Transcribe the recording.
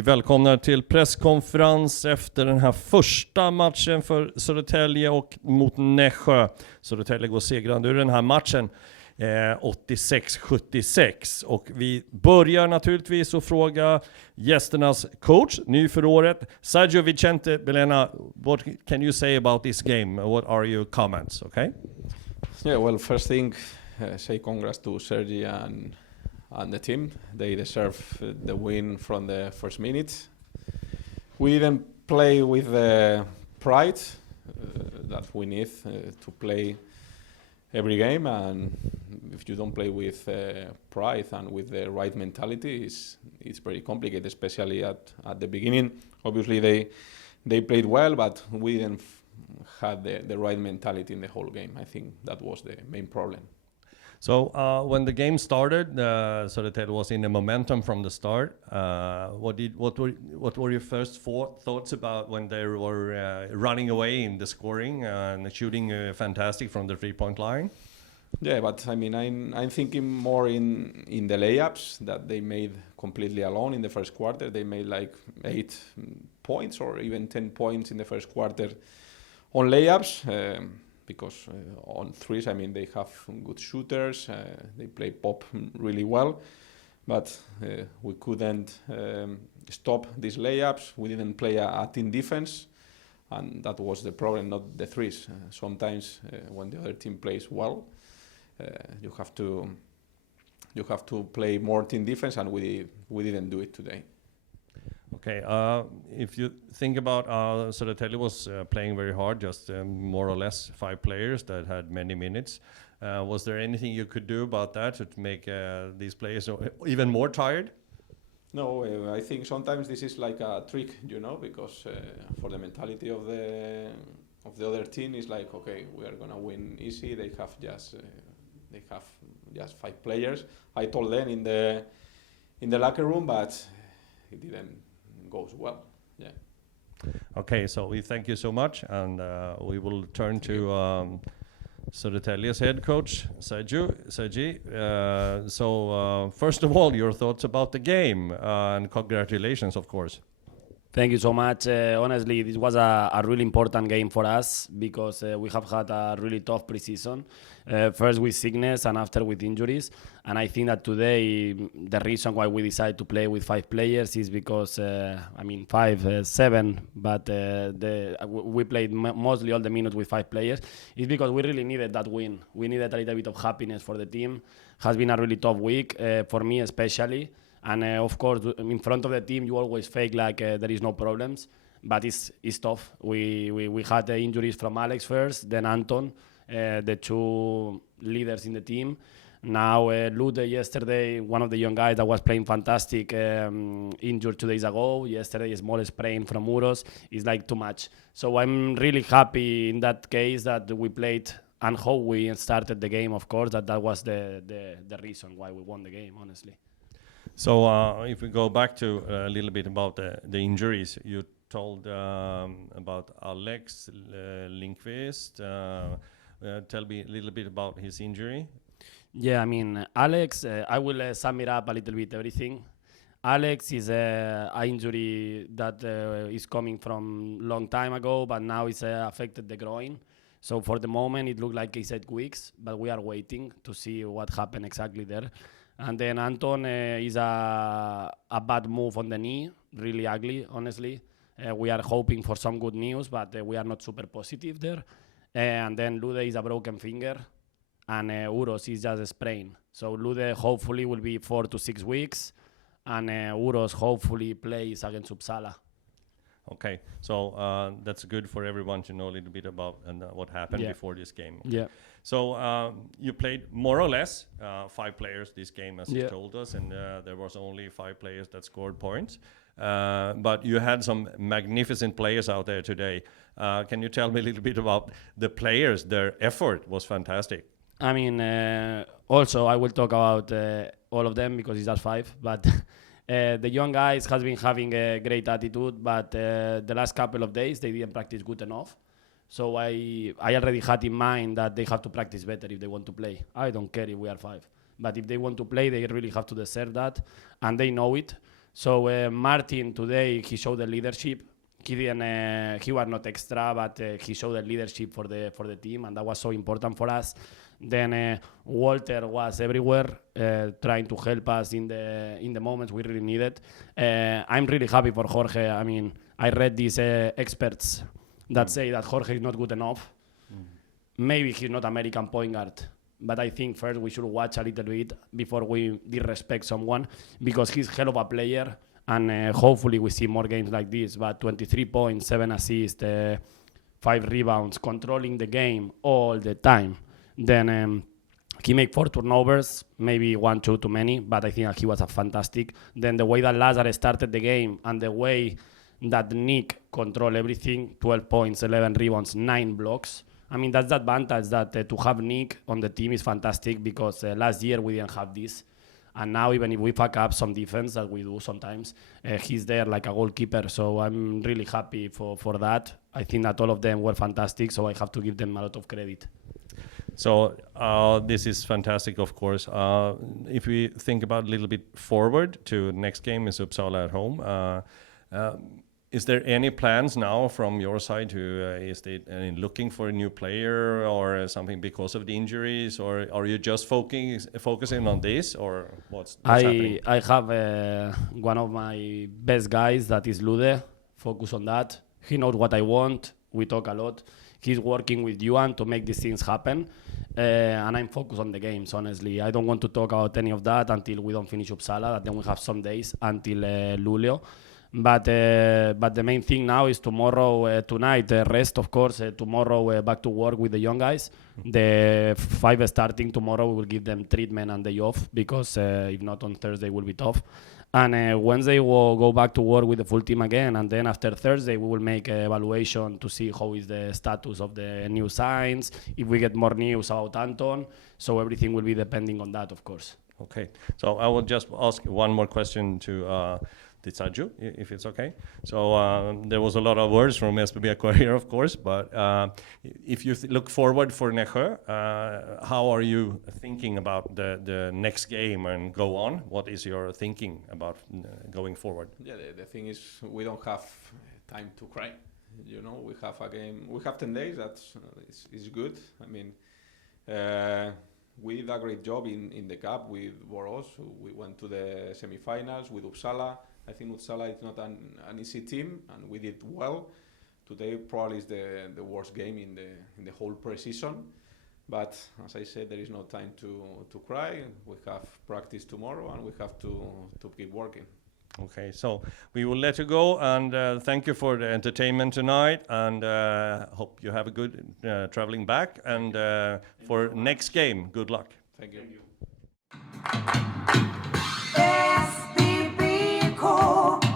Vi välkomnar till presskonferens efter den här första matchen för Södertälje och mot Nässjö. Södertälje går segrande ur den här matchen 86-76. Och vi börjar naturligtvis att fråga gästernas coach, ny för året, Sergio Vicente Balena. What can you say about this game? What are your comments? Okay? Yeah, well, first thing, say congrats to Sergi and the team. They deserve the win from the first minute. We didn't play with the pride that we need to play every game, and if you don't play with pride and with the right mentality, it's very complicated, especially at the beginning. Obviously they played well, but we didn't have the right mentality in the whole game. I think that was the main problem. So when the game started, Södertälje was in the momentum from the start. What were your first thoughts about when they were running away in the scoring and shooting fantastic from the 3-point line? Yeah, but I mean, I'm thinking more in the layups that they made completely alone in the first quarter. They made like 8 points or even 10 points in the first quarter on layups. Because on threes, I mean, they have good shooters. They play pop really well, but we couldn't stop these layups. We didn't play a team defense, and that was the problem, not the threes. Sometimes when the other team plays well, you have to play more team defense, and we didn't do it today. Okay, if you think about Södertälje was playing very hard, just more or less 5 players that had many minutes. Was there anything you could do about that to make these players even more tired? No, I think sometimes this is like a trick, because for the mentality of the other team is like, okay, we are gonna win easy. They have just 5 players. I told them in the locker room, but it didn't goes well. Yeah. Okay, so we thank you so much, and we will turn to Södertälje's head coach, Sergi. So first of all, your thoughts about the game, and congratulations, of course. Thank you so much. Honestly, this was a really important game for us because we have had a really tough preseason. First with sickness and after with injuries. And I think that today, the reason why we decided to play with 5 players is because, 7, but we played mostly all the minutes with 5 players. It's because we really needed that win. We needed a little bit of happiness for the team. Has been a really tough week, for me especially. And of course, in front of the team, you always fake like there is no problems, but it's tough. We had injuries from Alex first, then Anton, the 2 leaders in the team. Now Lude yesterday, one of the young guys that was playing fantastic, injured 2 days ago. Yesterday, a small sprain from Uros is like too much. So I'm really happy in that case that we played and how we started the game. Of course, that was the reason why we won the game, honestly. So if we go back to a little bit about the injuries, you told about Alex Lindqvist. Tell me a little bit about his injury. Yeah, I mean, Alex, I will sum it up a little bit, everything. Alex is an injury that is coming from long time ago, but now it's affected the groin. So for the moment, it looks like it's 8 weeks, but we are waiting to see what happened exactly there. And then Anton is a bad move on the knee, really ugly, honestly. We are hoping for some good news, but we are not super positive there. And then Lude is a broken finger, and Uros is just a sprain. So Lude hopefully will be 4 to 6 weeks, and Uros hopefully plays against Uppsala. Okay, so that's good for everyone to know a little bit about what happened before this game. Okay. Yeah. So you played more or less 5 players this game, as you told us, and there was only 5 players that scored points. But you had some magnificent players out there today. Can you tell me a little bit about the players? Their effort was fantastic. I mean, also I will talk about all of them because it's just 5, but the young guys has been having a great attitude, but the last couple of days they didn't practice good enough. So I already had in mind that they have to practice better if they want to play. I don't care if we are 5. But if they want to play, they really have to deserve that. And they know it. So Martin today, he showed the leadership. He didn't. He was not extra, but he showed the leadership for the team, and that was so important for us. Then Walter was everywhere, trying to help us in the moments we really needed. I'm really happy for Jorge. I mean, I read these experts that say that Jorge is not good enough. Maybe he's not American point guard, but I think first we should watch a little bit before we disrespect someone, because he's hell of a player, and hopefully we see more games like this. But 23 points, 7 assists, 5 rebounds, controlling the game all the time. Then he made 4 turnovers, maybe 1-2 too many, but I think he was a fantastic. Then the way that Lazar started the game and the way that Nick controlled everything, 12 points, 11 rebounds, 9 blocks. I mean, that's the advantage that to have Nick on the team is fantastic, because last year we didn't have this. And now even if we fuck up some defense, that we do sometimes, he's there like a goalkeeper. So I'm really happy for that. I think that all of them were fantastic, so I have to give them a lot of credit. So this is fantastic, of course. If we think about a little bit forward to next game is Uppsala at home. Is there any plans now from your side to is it looking for a new player or something because of the injuries, or are you just focusing on this, or what's happening? I have one of my best guys, that is Lude. Focus on that. He knows what I want. We talk a lot. He's working with Yuan to make these things happen, and I'm focused on the games, honestly. I don't want to talk about any of that until we don't finish Uppsala. Then we have some days until Luleå. But the main thing now is tomorrow, tonight, rest, of course. Tomorrow, back to work with the young guys. The 5 starting tomorrow, we will give them treatment and day off, because if not on Thursday, will be tough. And Wednesday, we'll go back to work with the full team again. And then after Thursday, we will make an evaluation to see how is the status of the new signs, if we get more news about Anton. So everything will be depending on that, of course. Okay. So I will just ask one more question to Sergio, if it's okay. So there was a lot of words from SBBK Herr, of course, but if you look forward for Nässjö, how are you thinking about the next game and go on? What is your thinking about going forward? Yeah, the thing is, we don't have time to cry. You know, we have a game. We have 10 days. That's is good. I mean, we did a great job in the cup with Borås. We went to the semifinals with Uppsala. I think Uppsala is not an easy team, and we did well. Today probably is the worst game in the whole pre-season. But as I said, there is no time to cry. We have practice tomorrow, and we have to keep working. Okay, so we will let you go, and thank you for the entertainment tonight, and hope you have a good traveling back. And for next game, good luck. Thank you. SBBK